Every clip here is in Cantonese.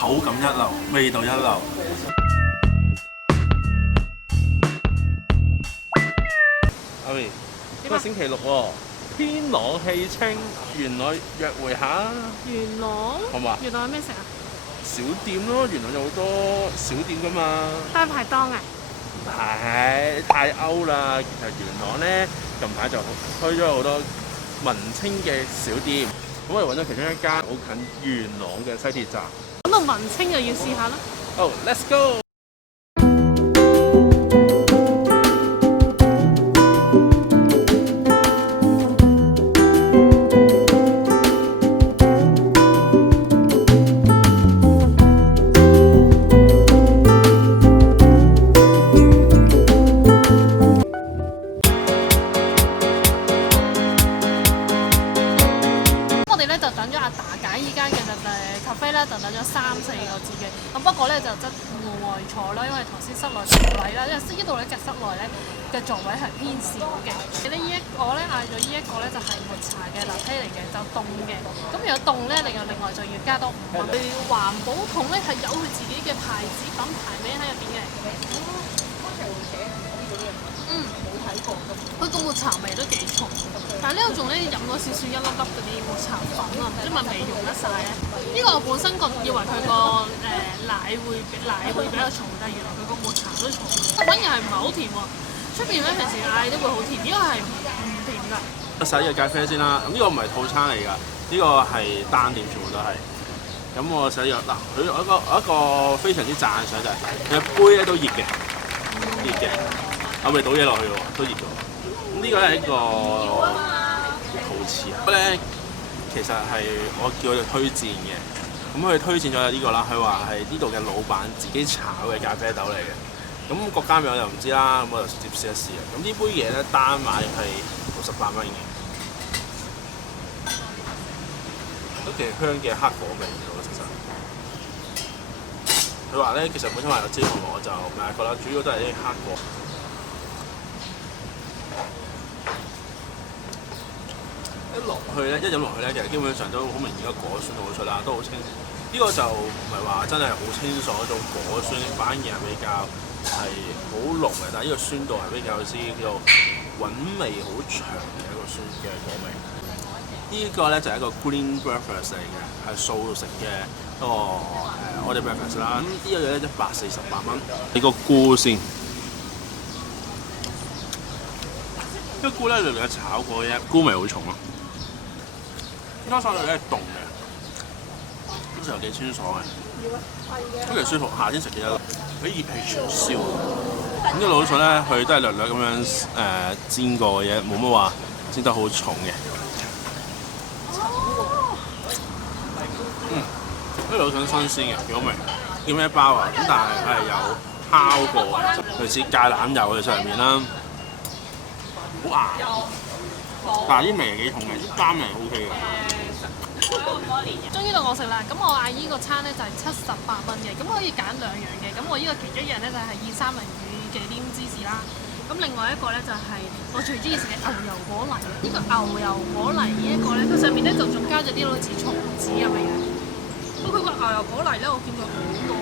口感一流，味道一流。阿咪，今日星期六喎，天朗氣清，元朗約會下，元朗，好嘛？元朗有咩食啊？小店咯，元朗有好多小店噶嘛。大排檔啊？唔係太歐啦，其實元朗咧近排就開咗好多文青嘅小店，咁我哋揾咗其中一間好近元朗嘅西鐵站。講到文青就要試下啦。Oh, let's go！我哋咧就等咗阿達揀依間嘅咖啡咧，就等咗3-4個字嘅。咁不過咧就側戶外坐啦，因為頭先室內座位啦，因為呢度咧嘅室內咧嘅座位係偏少嘅。呢一個咧嗌咗呢一個咧就係抹茶嘅拿鐵嚟嘅，就凍嘅。咁如果凍咧，另外就要加多5蚊。環保桶咧係有佢自己嘅牌子品牌名喺入邊嘅。佢個抹茶味都幾重，但係呢度仲咧飲咗少少一粒粒嗰啲抹茶粉啊，唔知咪未溶得晒咧？呢個我本身以為佢個奶會比較重，但係原來佢個抹茶都重，反而係唔係好甜喎。出邊咧平時嗌都會好甜，呢個係唔甜㗎。洗嘅咖啡先啦，咁呢個唔係套餐嚟㗎，呢個係單點，全部都係。咁我洗咗嗱，佢有一個非常之讚賞就係佢嘅杯咧都熱嘅，熱嘅。我未倒嘢落去喎，都熱咗。咁呢個咧係一個陶瓷啊，咧其實係我叫佢哋推薦嘅。咁佢推薦咗呢個啦，佢話係呢度嘅老闆自己炒嘅咖啡豆嚟嘅。咁國家名我就唔知啦，咁我就直接試一試啊。咁呢杯嘢咧單買係68蚊嘅，都幾香嘅黑果味嘅喎，其實。佢話咧其實本身話有芝麻，我就唔係覺得，主要都係啲黑果。一飲落去咧，其實基本上都好明顯個果酸好出啦，都好清。呢個就唔係話真係好清楚嗰種果酸，反而係比較係好濃嘅，但係呢個酸度係比較之叫做韻味好長嘅一個酸嘅果味。呢個咧就係一個 green breakfast 嚟嘅，係素食嘅一個我哋 breakfast 啦。咁呢個嘢咧148蚊。你個菇先。呢個菇咧，你哋炒過嘅菇味好重咯。呢間炒嘢咧係凍嘅，咁就幾清爽嘅，都幾舒服。夏天食嘅嘢，俾熱氣傳燒。咁啲蘆筍咧，佢都係略略咁樣煎過嘅嘢，冇乜話煎得好重嘅。啲蘆筍新鮮嘅，幾好味。叫咩包啊？咁但係佢係有烤過嘅，類似芥蘭油喺上面啦。好硬，但係啲味係幾重嘅，啲甘味 O K 嘅。終於到我食啦，咁我嗌呢個餐咧就係78蚊嘅，咁可以揀2樣嘅。咁我呢個其中一樣咧就係意三文魚嘅黏芝士啦，咁另外一個咧就係我最中意食嘅牛油果泥。呢個牛油果泥呢一個咧，佢上面咧就仲加咗啲好似松子咁嘅嘢。咁佢個牛油果泥咧，我見佢好多，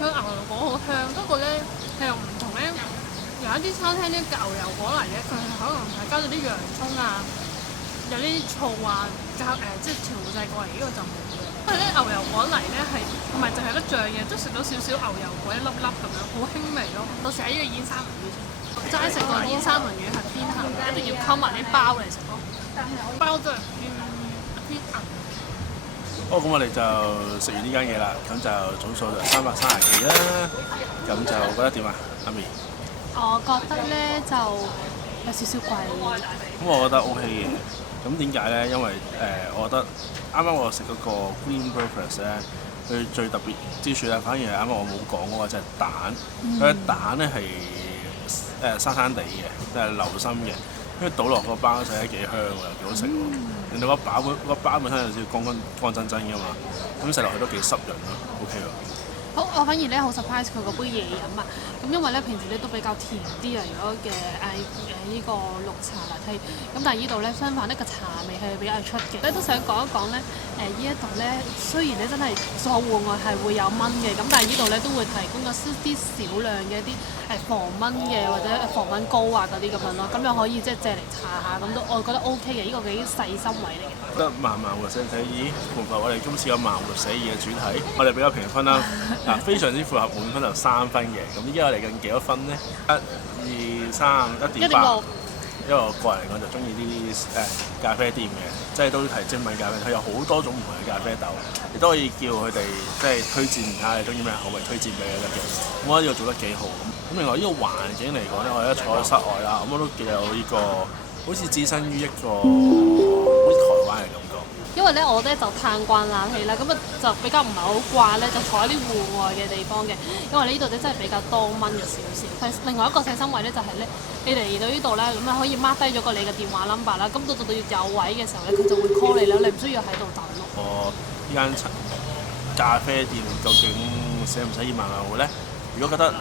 佢牛油果好香，不過咧係又唔同咧。有一啲餐廳咧嘅牛油果泥咧，佢係可能係加咗啲洋葱啊，有啲醋啊，即係調製過嚟，呢個就冇嘅。因為咧牛油果泥咧係唔係淨係得醬嘅，都食到少少牛油果一粒粒咁樣，好輕微咯。到時喺呢個煙三文魚齋食個煙三文魚係偏鹹嘅，一定要溝埋啲包嚟食咯。包真係偏硬。好，咁我哋就食完呢間嘢啦，咁就總數就330幾啦。咁就覺得點啊，阿咪？我覺得咧就有少少貴。咁我覺得 O K 嘅。咁點解咧？因為我覺得啱啱我食嗰個 Green Breakfast 咧，佢最特別之處咧，反而係啱啱我冇講嗰個就係蛋。佢嘅蛋咧係生生地嘅，係流心嘅，跟住倒落個包食咧幾香喎，又幾好食喎。令到個包本身有少少乾真真㗎嘛，咁食落去都幾濕潤咯， OK 喎。好，我反而咧好 surprise 佢嗰杯嘢飲啊！咁因為咧平時咧都比較甜啲啊，如果嘅呢個綠茶拿鐵，咁但係呢度咧相反呢個茶味係比較出嘅。咧都想講一講咧，呢一度咧雖然咧真係所有戶外係會有蚊嘅，咁但係呢度咧都會提供咗啲少量嘅一啲防蚊嘅或者防蚊膏啊嗰啲咁樣咯，咁又可以即係借嚟搽下，咁都我覺得 OK 嘅，呢個幾細心位嚟嘅。覺得慢慢活死睇，咦？符合我哋今次嘅慢活死嘅主題，我哋俾個評分啦。嗱，非常之符合，滿分就3分嘅。咁依家我哋計幾多分呢？1、2、3、1.8。因為我個人嚟講就中意呢啲咖啡店嘅，即係都提精品咖啡，佢有好多種唔同嘅咖啡豆，亦都可以叫佢哋即係推薦下你中意咩口味，推薦俾你得嘅。咁我覺得呢個做得幾好咁。另外呢個環境嚟講咧，我哋一坐喺室外啦，咁我都幾有呢個好似置身於一個好似台灣嘅感覺。因為咧我咧就嘆慣冷氣啦，咁啊就比較唔係好慣咧，就坐喺啲戶外嘅地方嘅。因為呢度咧真係比較多蚊嘅少少。另外一個細心位咧就係咧，你嚟到呢度咧，咁啊可以 mark 低咗個你嘅電話 number 啦。咁到要有位嘅時候咧，佢就會 call 你啦，你唔需要喺度等咯。呢間咖啡店究竟寫唔寫2萬號咧？如果覺得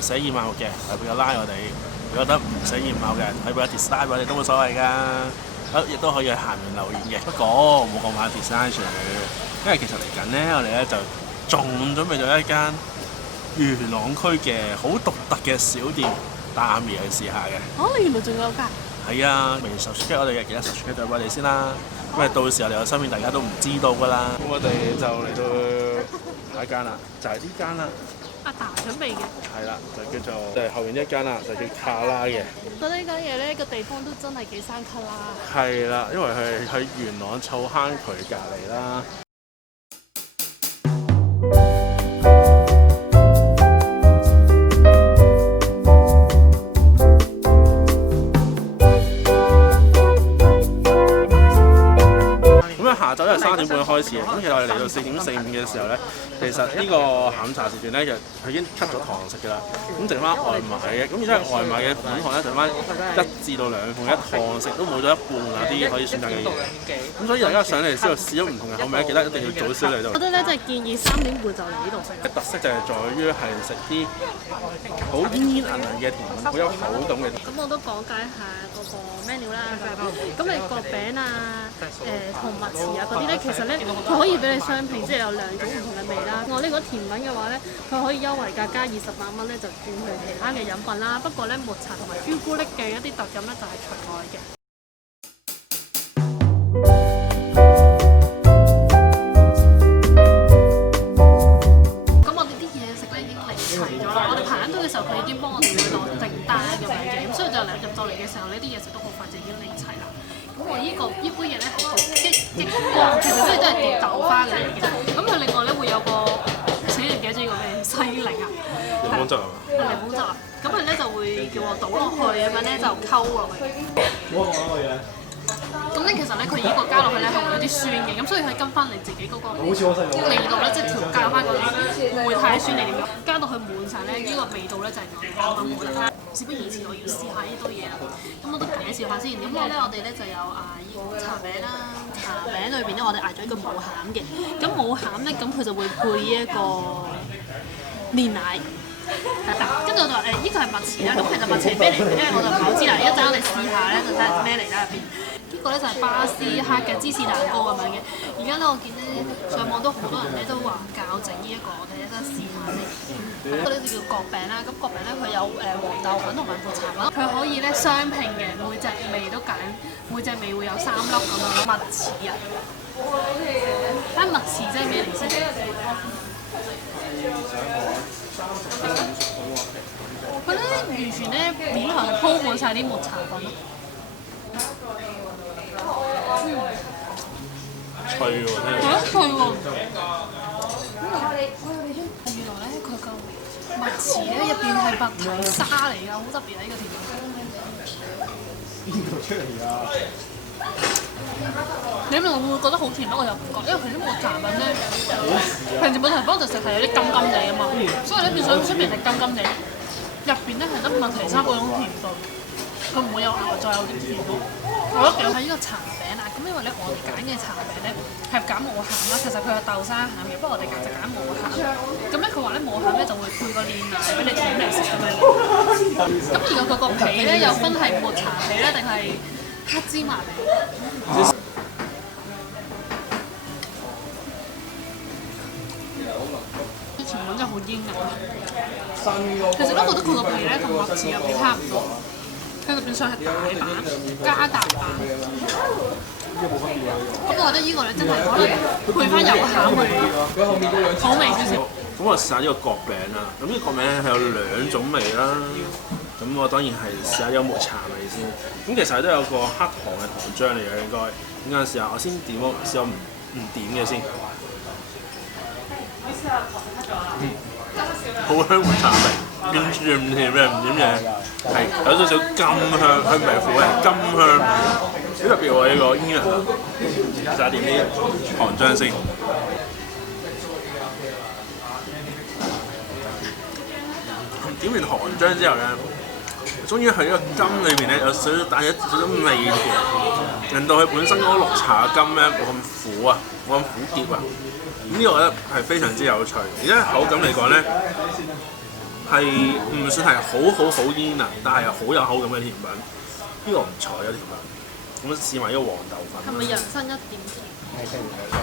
寫2萬號嘅，係比較拉我哋；如果覺得唔寫2萬號嘅，係比較 dislike 我哋都冇所謂㗎。亦都可以喺下面留言嘅，不過冇咁快 design 住，因為其實嚟緊咧，我哋咧就仲準備咗一間元朗區嘅好獨特嘅小店，帶阿咪去試下嘅。你原來仲有㗎？係啊，未 subscribe 我哋嘅，記得 subscribe 咗我哋先啦，因為到時候我哋有新片，大家都唔知道㗎啦。咁我哋就嚟到下一間啦，就係呢間啦。阿達準備嘅。係啦，就叫做後面呢一間啦，就叫卡拉嘅。覺得呢間嘢咧個地方都真係幾山卡拉。係啦，因為佢喺元朗草坑渠隔離啦。下晝因為3點半開始嘅，咁其實我哋嚟到4點45嘅時候咧，其實呢個下午茶時段咧，其實佢已經 cut 咗堂食㗎啦，咁剩翻外賣嘅，咁而且外賣嘅款項咧，剩翻1至2款一堂食都冇咗一半啊啲可以選擇嘅嘢，咁所以大家上嚟之後試咗唔同嘅口味，記得一定要早少嚟到。我覺得咧，即係建議3點半就嚟呢度食。特色就係在於係食啲好煙煙韌韌嘅甜品，好有口感嘅。咁我都講解下嗰個 menu 啦，咁你角餅啊，同蜜糍啊嗰啲咧，其實咧佢可以俾你雙拼，即係有2種唔同嘅味啦。我呢個甜品嘅話咧，佢可以優惠價加28蚊咧，就轉去其他嘅飲品啦。不過咧，抹茶同埋朱古力嘅一啲特飲咧，就係除外嘅。咁我哋啲嘢食咧已經嚟齊咗啦。我哋排緊隊嘅時候，佢已經幫我哋去落訂單咁樣嘅，咁所以就入到嚟嘅時候呢啲嘢食都好快就已經嚟齊啦。咁我呢杯嘢咧係叫激光，其實都係碟豆花嘅嚟嘅。咁佢另外咧會有個死人記住呢個咩西檸啊，檸檬汁係嘛？檸檬汁啊，咁佢咧就會叫我倒落去咁樣咧就溝落去。咁咧其實咧佢呢個加落去咧係會有啲酸嘅，咁所以係跟翻你自己嗰個味道咧，即係調教翻嗰啲唔會太酸你點樣，加到佢滿晒咧，呢個味道咧就係啱啱好啦。事不宜遲，我要試下呢堆嘢啦。咁我都介紹下先。咁咧我哋咧就有呢個茶餅啦，茶餅裏邊咧我哋嗌咗一個冇餡嘅。咁冇餡咧，咁佢就會配呢一個煉奶。跟住我就話呢個係蜜糍啦。咁其實蜜糍係咩嚟嘅咧？我就唔好知啦。一陣我哋試下咧，就睇下咩嚟啦入邊。呢個咧就係巴斯克嘅芝士蛋糕咁樣嘅。而家咧我見咧上網都好多人咧都話教整呢一個，我哋一陣試下先。呢個咧就叫角餅啦。咁角餅咧佢有黃豆粉同埋抹茶粉，佢可以咧雙拼嘅，每隻味都揀，每隻味會有3粒咁樣。蜜糍啊，睇下蜜糍即係咩嚟先？佢咧完全咧面係鋪滿晒啲抹茶粉。脆喎，係啊，脆喎。原來咧佢個蜜糍咧入邊係白提沙嚟㗎，好特別啊！呢個甜品。邊度出嚟㗎？你會唔會覺得好甜？我又唔覺，因為佢啲抹茶粉咧，平時抹茶粉就食係有啲甘甘地啊嘛，所以咧變相出邊係甘甘地，入邊咧係得蜜提沙嗰種甜度，佢唔會有額外再有啲甜度。我覺得幾好睇呢個茶餅啊！咁因為咧我哋揀嘅茶餅咧係揀冇餡啦，其實佢有豆沙餡嘅，不過我哋就揀冇餡。咁咧佢話咧冇餡咧就會配個煉奶俾你點嚟食咁樣。咁而佢個皮咧有分係抹茶皮咧定係黑芝麻皮？啲甜品真係好煙韌。其實咧，我覺得佢個皮咧同麥子有啲差唔多，佢個變相係大版加大版。咁我覺得呢個咧真係可能配翻有餡會好味少少。咁我試下呢個角餅啦。咁呢個角餅咧係有兩種味啦。咁我當然係試下呢個抹茶味先。咁其實都有個黑糖嘅糖漿嚟嘅應該。咁有陣試下，我先點咯，試下唔點嘅先。好香抹茶味，完全唔甜嘅，唔點嘢，係有少少甘香，佢唔係苦嘅，甘香。好特別喎呢個煙啊！就係點啲糖漿先。點完糖漿之後咧，終於喺呢個甘裏邊咧有少少帶一少少味甜，令到佢本身嗰個綠茶嘅甘咧冇咁苦啊，冇咁苦澀啊。咁呢個我覺得係非常之有趣，而且口感嚟講咧係唔算係好煙啊，但係又好有口感嘅甜品。呢個唔錯嘅甜品。咁試埋呢個黃豆粉。係咪人生一點甜？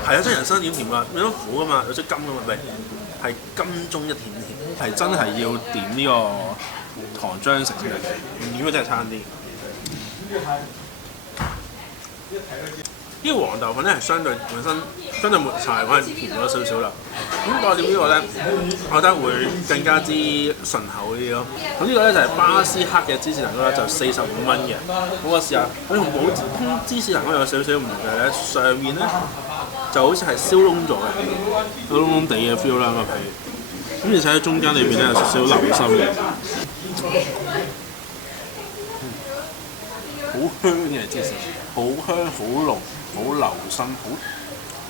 係啊，真係人生一點甜啊！有啲苦噶嘛，有啲甘噶嘛，咪係甘中一點甜，係真係要點呢個糖漿食先得嘅，唔點嘅真係差啲。呢個黃豆粉咧係相對本身相對抹茶嚟講係甜咗少少啦。咁再點呢個咧，我覺得會更加之順口啲咯。咁呢個咧就係巴斯克嘅芝士蛋糕啦，就45蚊嘅。咁我試下，佢同普通芝士蛋糕有少少唔同嘅咧，上面咧就好似係燒燶咗嘅，有燶燶地嘅 feel 啦個皮。咁而且喺中間裏邊咧有少少流心嘅，好香嘅芝士，好香好濃。好流心，好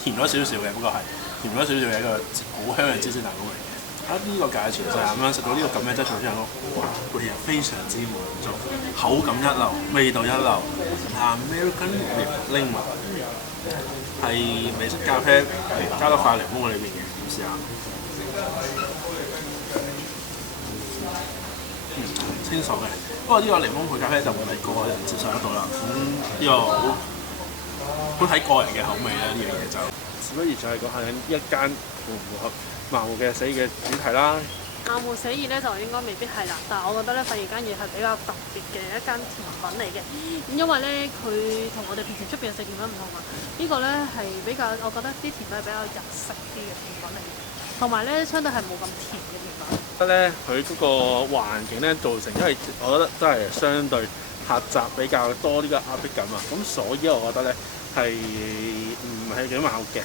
甜咗少少嘅，不過係甜咗少少嘅一個好香嘅芝士蛋糕嚟嘅。呢個價錢就係咁樣食到呢個咁嘅質素之後，哇，會係非常之滿足，口感一流，味道一流。American Lemon 係美式咖啡加多塊檸檬喺裏邊嘅，咁試下。清爽嘅，不過呢個檸檬配咖啡就唔係個個人接受得到啦。呢個好睇個人嘅口味啦，呢樣嘢就。事不宜遲，講下緊一間符唔符合萬湖嘅寫意嘅主題啦。萬湖寫意咧就應該未必係啦，但係我覺得咧發現間嘢係比較特別嘅一間甜品嚟嘅。咁因為咧佢同我哋平時出邊食甜品唔同啊，呢個咧係比較我覺得啲甜品係比較日式啲嘅甜品嚟嘅，同埋咧相對係冇咁甜嘅甜品。覺得咧佢嗰個環境咧造成，因為我覺得都係相對狹窄比較多呢個壓迫感啊，咁所以我覺得咧係唔係幾萬嘅。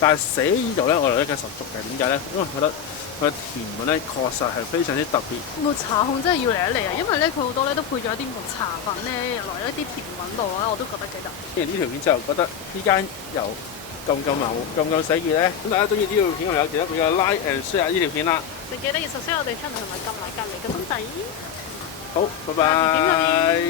但係寫呢度咧，我覺得十足嘅。點解咧？因為覺得佢甜品咧確實係非常之特別。抹茶控真係要嚟一嚟啊！因為咧佢好多咧都配咗一啲抹茶粉咧入落一啲甜品度咧，我都覺得幾特別。聽完呢條片之後，覺得呢間由咁萬湖咁寫意咧，咁大家中意呢條片，我有記得俾個 like and share 呢條片啦。你記得要subscribe我哋 channel 同埋撳埋隔離嘅鐘仔。好，拜拜。